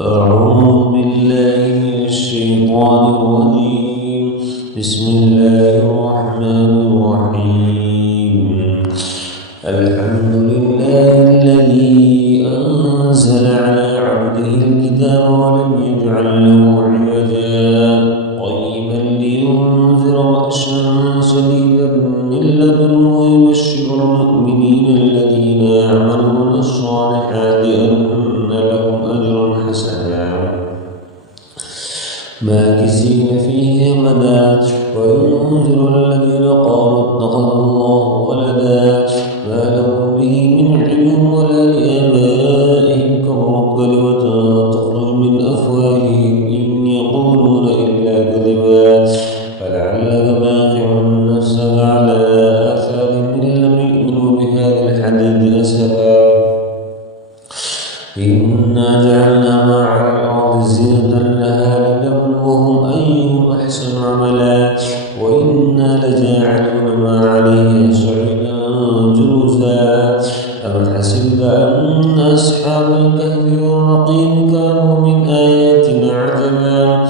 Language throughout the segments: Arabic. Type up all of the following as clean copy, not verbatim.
أعوذ بالله من الشيطان الرجيم. بسم الله الرحمن الرحيم. الحمد لله الذي أنزل على عبده الكتاب ولم يجعل له عوجا قيما لينذر بأسا شديدا من لدنه ويبشر المؤمنين الذين يعملون الصالحات أن لهم أجرا حسنا ماكثين فيه أبدا وينذر الذين قالوا اتخذ الله ولدا ما لهم به من علم ولا لآبائهم كبرت كلمة تخرج من أفواههم إن يقولون إلا كذبا فلعلك باخع نفسك على آثارهم إن لم يؤمنوا بهذا الحديث أسفا إنا جعلنا ما على الأرض زينة لها لنبلوهم أيهم أحسن عملا وإنا لجاعلون ما عليه صعيدا جرزا أم حسبت أن أصحاب الكهف والرقيم كانوا من آياتنا عجبا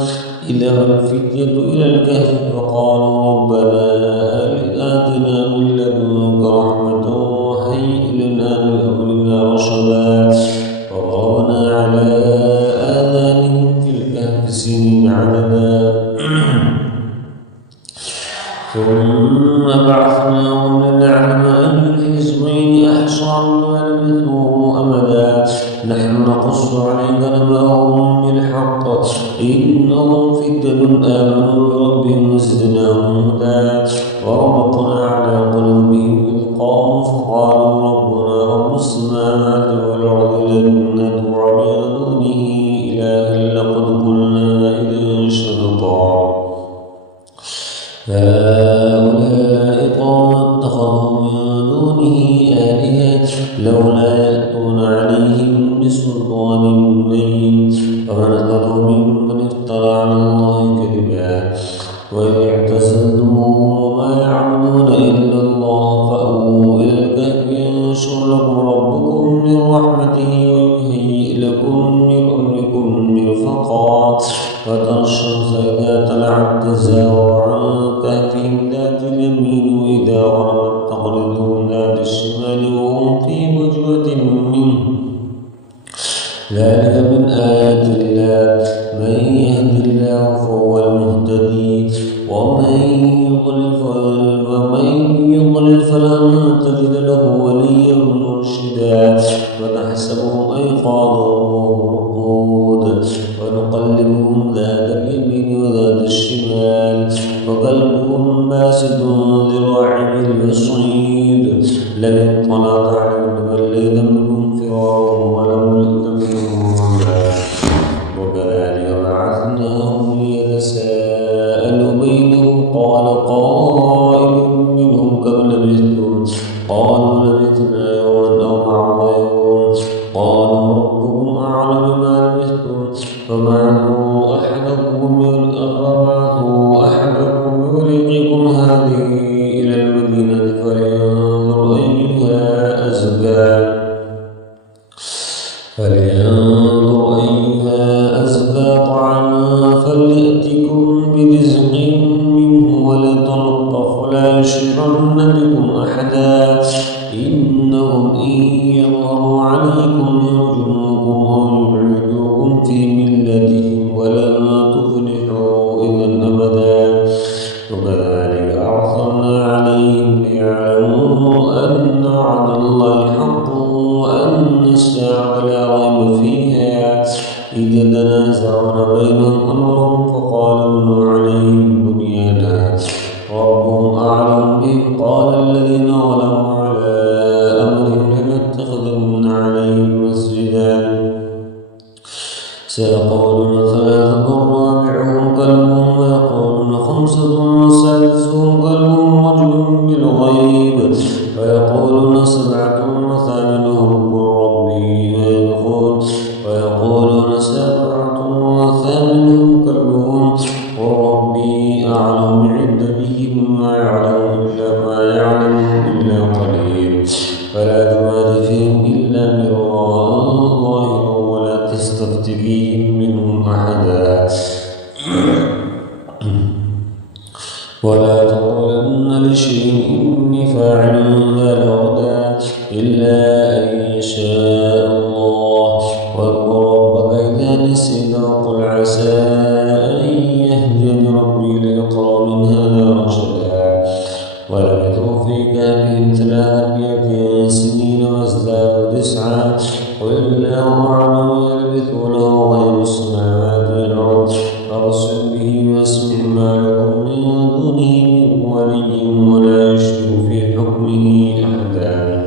إذا الفتية إلى الكهف فقالوا ربنا آتنا من لدنك رحمة وهيئ لنا من أمرنا رشدا وضربنا على آذانهم في الكهف سنين عددا ثم بعثناهم لنعلم أي الحزبين أحصى لما لبثوا أمدا نحن نقص عليك نبأهم بالحق إنهم فتية آمنوا بربهم وزدناهم هدى وربطنا على قلوبهم إذ قاموا فقالوا ربنا رب السماوات والأرض لن ندعو من دونه إلها لقد قلنا إذا شططا هؤلاء قوم اتخذوا من دونه آلهة لولا يأتون عليهم بسلطان بين فمن أظلم ممن افترى على الله كذبا وإذ اعتزلتموهم وما يعبدون إلا الله فأووا إلى الكهف ينشر لكم ربكم من رحمته ويهيئ لكم من أمركم مرفقا وترى الشمس إذا طلعت تزاور عن كهفهم ذات اليمين وإذا غربت تقرضهم ذات الشمال وهم في فجوة منه ذلك من آيات الله من يهد الله فهو المهتدي ومن يضلل فلن تجد له وليا مرشدا ونحسبهم أيقاظا وهم رقود ونقلبهم ذات اليمين وذات الشمال وقلبهم باسط ذراعه بالوصيد لئن اطلعت عليهم لوليت منهم فرارا ولم يؤت منهم رعبا وكذلك بعثناهم ليتساءلوا بينهم قال قائل منهم كم لبثتم قالوا لبثنا يوما أو بعض يوم قالوا ربكم أعلم بما لبثتم فبعثوا أحدكم بورقكم هذه إلى المدينة فلينظر أيها أزكى طعاما فليأتكم برزق منه وليتلطف ولا يشعرن بكم أحدا إنهم إن يظهروا عليكم يرجموكم أو يعيدوكم في ملتهم ولن تفلحوا إذا أبدا وكذلك أعثرنا عليهم ليعلموا أن وعد الله حق وأن الساعة لا ريب فيها إذ تنازعون بينهم أمرهم فقال ابنوا عليهم بنيانا ربهم أعلم بهم قال الذين ظلموا على أمرهم لنتخذن عليهم مسجدا سيقولون ثلاثة رابعهم كلبهم ويقولون خمسة وسادسهم كلبهم رجل بالغيب ويقولون سبعة وثامنهم قل ربي ويقولون سبعة وثامنهم كلبهم قل ربي أعلم بعدتهم ما يعلم إلا قليل فلا تمار فيهم إلا مراء ظاهرا ولا تستطيع قذفت فيهم منهم أحدا ولا تقولن لشيء إني فاعل ذلك غدا إلا أن يشاء الله واذكر ربك إذا نسيت وقل عسى أن يهديني ربي لأقرب من هذا رشدا ولبثوا في كهفهم 300 سنين وازدادوا 9 قل الله أعلم يلبثونه غير السماوات والأرض فارسل به واسمع ما لهم من دونه من ولي ولا يشرك في حكمه أحدا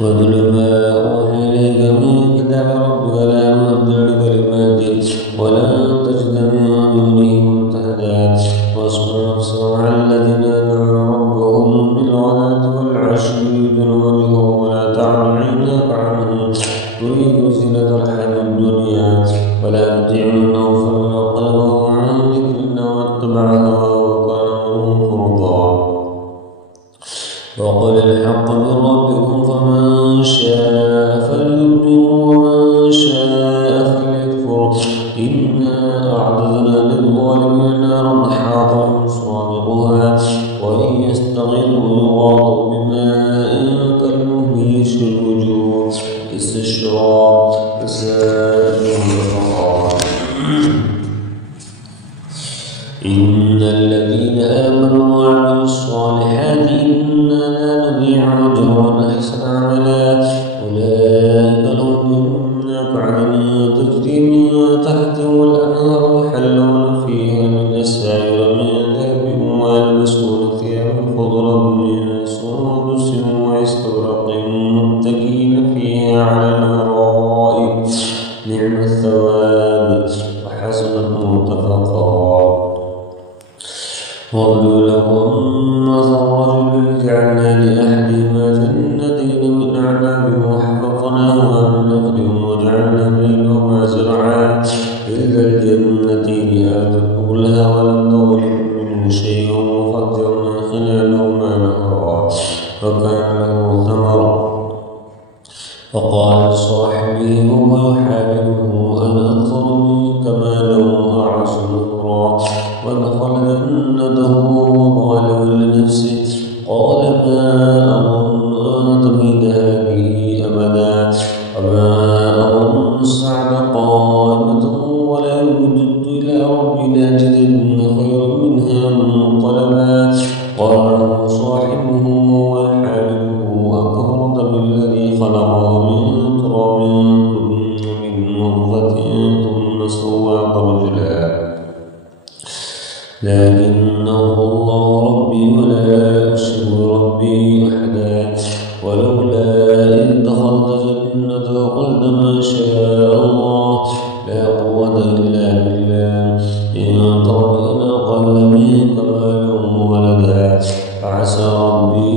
واتل ما أوحي إليك من كتاب ربك لا مبدل لكلماته ولن تجد من دونه ملتحدا واصبر نفسك مع الذين يدعون ربهم بالغداة والعشي يريدون وجهه ولا تعد عيناك عنهم تريد زينة الحياة الدنيا ولا تطع من أغفلنا قلبه عن ذكرنا واتبع هواه وكان فرطا وقل الحق من ربكم فمن شاء فليؤمن ومن شاء فليكفر إنا أعتدنا للظالمين نارا أحاط بهم سرادقها وإن يستغيثوا يغاثوا بماء كالمهل يشوي الوجوه بئس الشراب فساءت مرفقا إن الذين آمنوا وعملوا الصالحات إنا لا نضيع أجر من أحسن عملا أولئك لهم جنات عدن تجري من تحتهم الأنهار يحلون فيها من أساور من ذهب ويلبسون ثيابا خضرا من سندس واستبرق متكئين فيها على الأرائك نعم الثواب وحسنت مرتفقا واضرب لهم مثل رجل جعلنا لأحدهما جنتين من أعناب وحفظناهما من نخل وجعلنا بينهما زرعا إلا الجنتين آتت أكلها ولم تظلم منه شيئا وفجرنا خلالهما نهرا وكان له ثمر فقال لصاحبه وهو يحاوره أنا أكثر منك مالا وأعز نفرا ودخل جنته وهو ظالم لنفسه قال ما أظن أن تبيد هذه أبدا وما أظن الساعة قائمة ولئن رددت إلى ربي لأجدن خيرا منها منقلبا قال له صاحبه وهو يحاوره أكفرت بالذي خلق من تراب ثم من نطفة ثم سواك رجلا لكنه الله ربي ولا أشرك بربي أحدا ولولا إذ دخلت جنتك قلت ما شاء الله لا قوة إلا بالله إن ترني أقل منك مالا وولدا فعسى ربي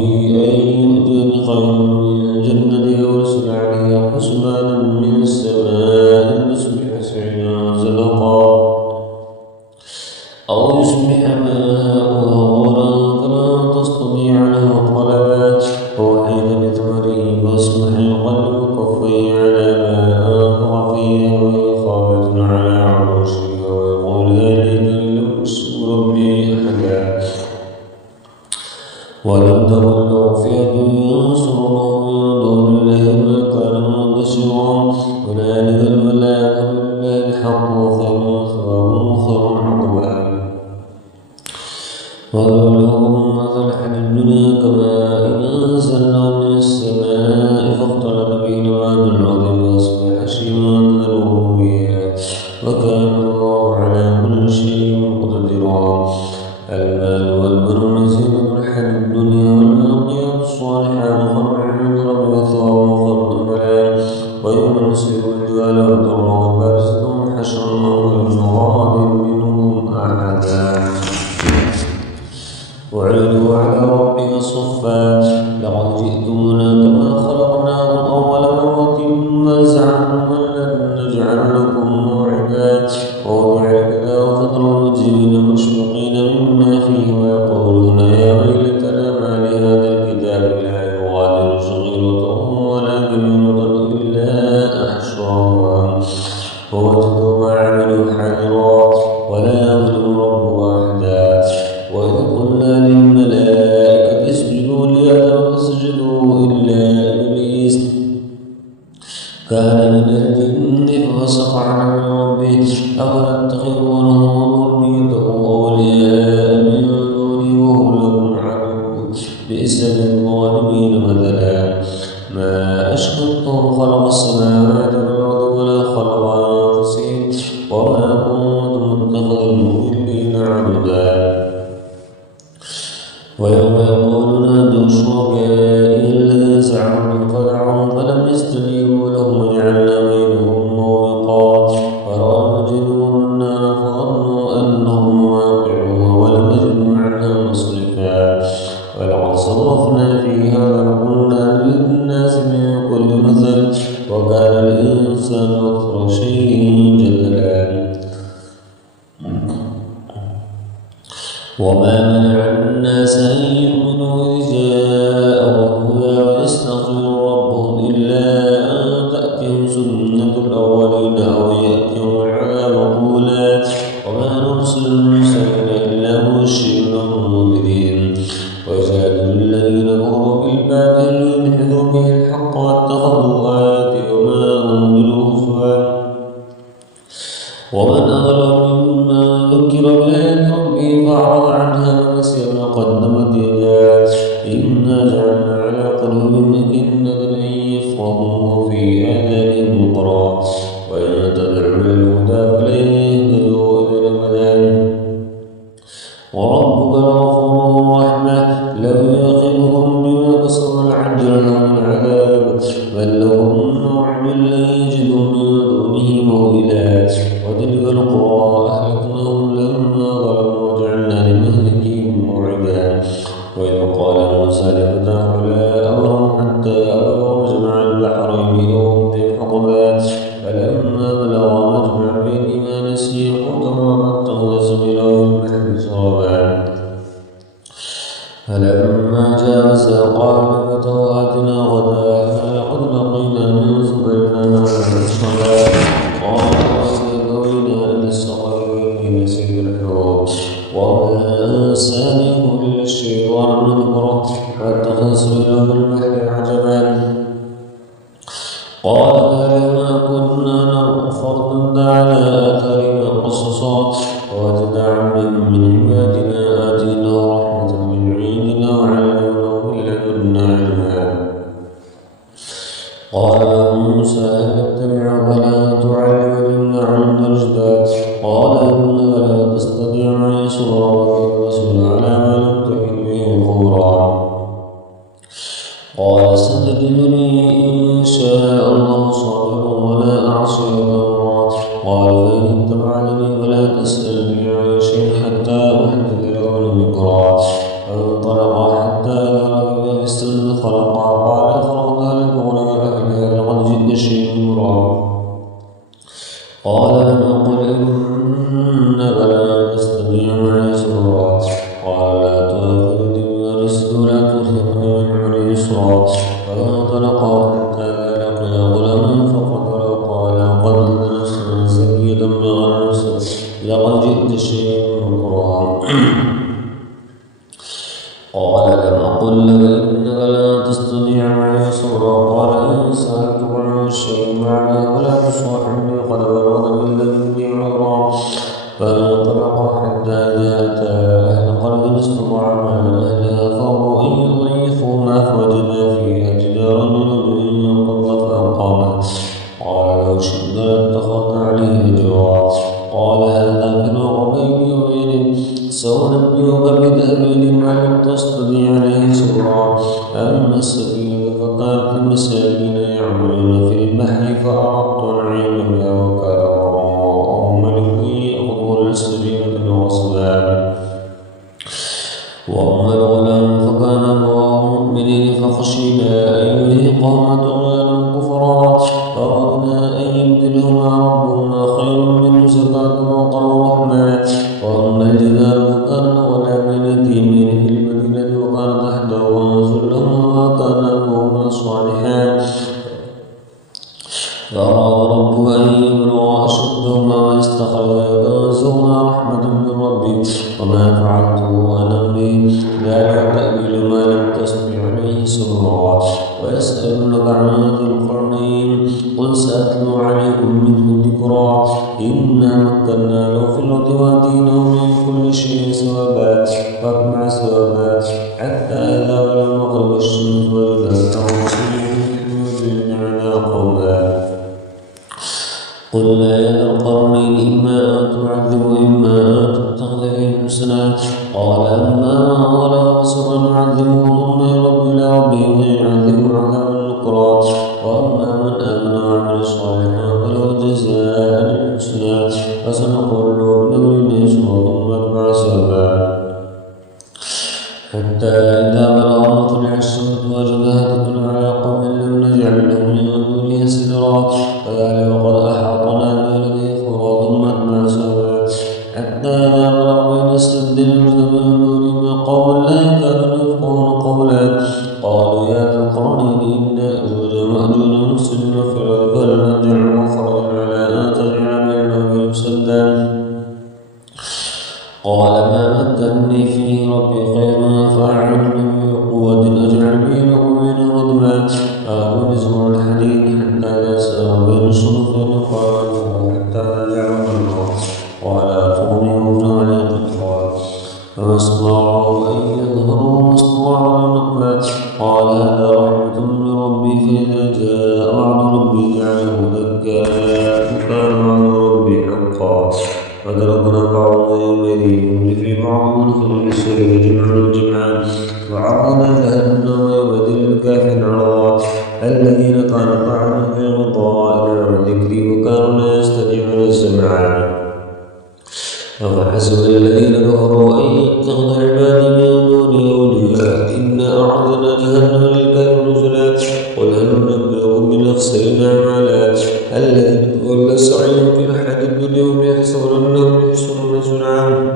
أن يؤتيني خيرا من جنتك ويرسل عليها حسبانا من السماء تصبح سعيدا زلقا أو يصبح ماؤها غورا فلا تستطيع له طلبا ووحيد بثمره فاصبح يقلب كفيه على ما أنفق فيها وهي خاوية على عروشها ويقول يا ليتني لم أشرك بربي أحدا ولم تكن له فئة ينصرونه من دون الله ما كان منتصرا هنالك الولاية لله الحق وخير ثوابا وخير عقبا وضرب لهم مثل الحياة الدنيا كماء أنزلناه من السماء فاختلط به نبات الأرض فأصبح هشيما تذروه الرياح وكان الله على كل شيء مقتدرا المال والبنون زينة الحياة الدنيا والباقيات الصالحات خير عند ربك ثوابا وخير أملا ويوم نسير الجبال والأرض بارزة حشرناهم ولم نغادر منهم أحدا وعرضوا على ربك صفا لقد جئتمونا كما خلقناكم أول مرة ما زعمتم أن لن نجعل لكم موعدا ووضع الكتاب فترى المجرمين مشفقين مما فيه ويقولون يا ويلتنا ما لهذا الكتاب لا يغادر صغيرة ولا كبيرة إلا أحصاها ووجدوا ما عملوا حاضرا ولا يظلم ربك أحدا. وإذ قلنا للملائكة اسجدوا لآدم فسجدوا إلا إبليس كان من الجن ففسق عن أمر ربه أفتتخذونه وذريته أولياء من دوني وهم لكم عدو بئس للظالمين مثلا. ما أشهدتهم خلق السماوات والأرض ولا خلق أنفسهم وما كنت متخذ المضلين عضدا. ويوم يقول نادوا شركائي الذين زعموا فدعوهم فلم يستجيبوا لهم وجعلنا بينهم موبقا. فرأى المجرمون النار فظنوا أنهم واقعون ولم يجدوا عنها مصرفا. ولقد صرفنا في هذا وقلنا للناس من كل مثل وكان الإنسان أكثر شيء جدلا. وما منع الناس أن يؤمنوا إذ جاءهم الهدى ويستغفروا ربهم إلا أن تأتيهم سنة الأولين أو يأتيهم العذاب قولا. وما نرسل المرسلين إلا مبشرين ومنذرين. ويجادل الذين كفروا بالباطل ليدحضوا به الحق واتخذوا آياتي وما أنزلوا هزوا. ومن أظلم ممن ذكر بآيات ربه فأعرض عنها ونسي ما قدمت يداه إنا جعلنا على قلوبهم أكنة أن يفقهوه وفي آذانهم وقرا وإن تدعوا إلى الهدى فلن يهتدوا إذا أبدا. وربك الغفور رحمة لو يؤاخذهم بما كسبوا لعجل لهم العذاب بل لهم موعد لن يجدوا من دونه موئلا. وتلك القرى أهلكناهم لما ظلموا وجعلنا لمهلكهم موعدا. وإذ قال موسى لفتاه لا أبرح حتى أبلغ مجمع البحرين أو أمضي حقبا فلما بلغا مجمع بينهما نسيا حوتهما فاتخذ سبيله في البحر سربا. فلما جاوزا قال لفتاه آتنا غداءنا لقد لقينا من سفرنا نصبا. قال سيدوينا إلى الصخر إني نسيت الحوت وما أنسانيه إلا الشيطان أن أذكره فاتخذ سبيله في البحر عجبا. قال كلما كنا نرقص فارتدا على آثارنا قصصا ووجدا عبدا من عبادنا آتيناه رحمة من عندنا وعلمناه من لدنا علما. قال له موسى هل اتبعك ولا تعلمني مما علمت رشدا. قال إنك لا تستطيع معي صبرا وكيف أصبر على ما لم تكن به خبرا. قال ستجدني إن شاء الله صابرا ولا أعصي أمرا. قال فإن اتبعتني فلا تسألني عن شيء حتى أحدث لك ذكرا. فانطلقا حتى إذا ركبا في السلم خلقا قال أفرغت لتغرق أهلها لقد جئت شيئا نكرا. قال لم أقل إنك لا تستطيع معي صبرا. قال لا تؤاخذني بما نسيت ولا ترهقني من أمري يسرا. فانطلقا حتى إذا لقيا غلاما فقتله قال قد نفسا زكية بغير نفس لقد جئت شيئا نكرا. قال لم أقل لك إنك لا تستطيع معي صبرا. قال إن سألتك عن الشيء معنى ولا تصاحبني قد بلغت من لدني عذرا. فانطلقا حتى إذا أتى أهل قرية استطاعا أهلها فأبوا أن يضيفوهما فوجدا فيها جدارا يريد أن ينقض فأقامه. قال لو شئت لاتخذنا عليه أجرا. قال هذا فراق بيني وبينك سأنبئك بتأويل ما لم تستطع عليه صبرا. أما السفينة فكانت لمساكين يعملون في البحر فأردت أن أعيبها وكان وراءهم ملك يأخذ السفينة غصبا. وأما الغلام فكان أبواه مؤمنين فخشينا أن يرهقهما طغيانا كفرا فأردنا أن يبدلهما ربهما خيرا منه زكاة وأقرب رحما. وأما الجدار فكان غلامين يتيمين في المدينة وكان تحته كنز لهما وكان أبوهما صالحا فأراد ربه أن ربي وما فعلته عن أمري ذلك تأويل ما لم تستطع عليه صبرا ويسألونك عن ذي القرنين قل سأتلو عليكم منه ذكرا إنا مكنا له في الأرض وآتيناه من كل شيء سببا فاتبع سببا حتى إذا بلغ مغرب الشمس وجدته مسلما قوما قل لا يا القرنين إما أن تعذب وإما أن تتخذ فيهم حسنا قال أما من ظلم فسوف نعذبه ثم يرد إلى ربه ويعذبه عذابا نكرا وأما من آمن وعمل صالحا فله جزاء الحسنى فسنقول له إنه يسوع ثم أتبع سببا حتى إذا بلغ مطلع الشمس وجدها تطلع على قوم لم نجعل لهم من دونها سترا كذلك وقد أحاطنا بما لديه خبرا ثم أتبع سببا حتى إذا بلغ بين السدين من دونهما قوما لا يكادون يفقهون قولا قالوا يا ذا القرنين إن يأجوج ومأجوج مفسدون في الأرض فهل نجعل خرجا على أن تجعل بينهم وبين سدا قال ما مكنني فيه ربي خير فأعينني من قوة أجعل بينه وبين ردما أهو نزمع الحديد حتى إذا سار بين الصدفين قال حتى رجعوا الله قال تغنيهم عليكم فما استطاعوا أن يظهروا وما استطاعوا أن نقبل قال هذا رحمة من ربي فإذا جاء وعد ربي جعله دكا وكان وعد ربي حقا فتركنا بعضهم يومئذ يمضي في بعضهم خلق السر وجمعنا الجمعان وعرضنا جهنم يومئذ للكافرين عرضا الذين كانت أعينهم في غطاء عن ذكري وكانوا لا يستطيعون سمعا أفحسب الذين كفروا أن يتخذوا عبادي من دوني أولياء إنا أعرضنا جهنم للكافرين نزلا قل هل ننبئكم بالأخسرين أعمالا الذين ضل سعيهم في الحياة الدنيا وهم يحسبون أنهم يحسنون صنعا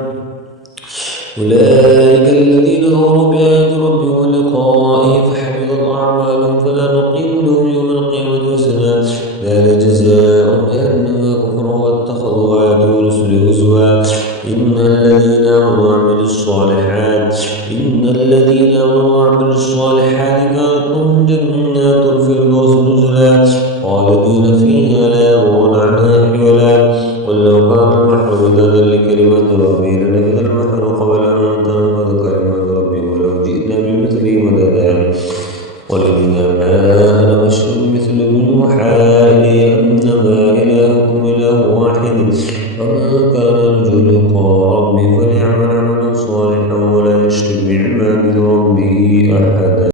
أولئك الذين كفروا بآيات ربهم ولقائه فحبطت أعمالهم فلا نقيم لهم يوم القيامة وزنا ذلك جزاء بأنما كفروا واتخذوا آيات ورسل هزوا إن الذين آمنوا وعملوا الصالحات كانت لهم جنات الفردوس نزلا خالدين فيها لا يبغون عنها حولا قل لو كان البحر مدادا لكلمات ربي لنفذ البحر قبل أن تنفذ كلمات ربي ولو جئنا بمثله مددا قل إنما أنا بشر مثلكم يوحى إلي أنما إلهكم إله واحد فمن كان يرجو لقاء ربي فليعمل عملا صالحا ولا يشرك بعبادة ربه أحدا.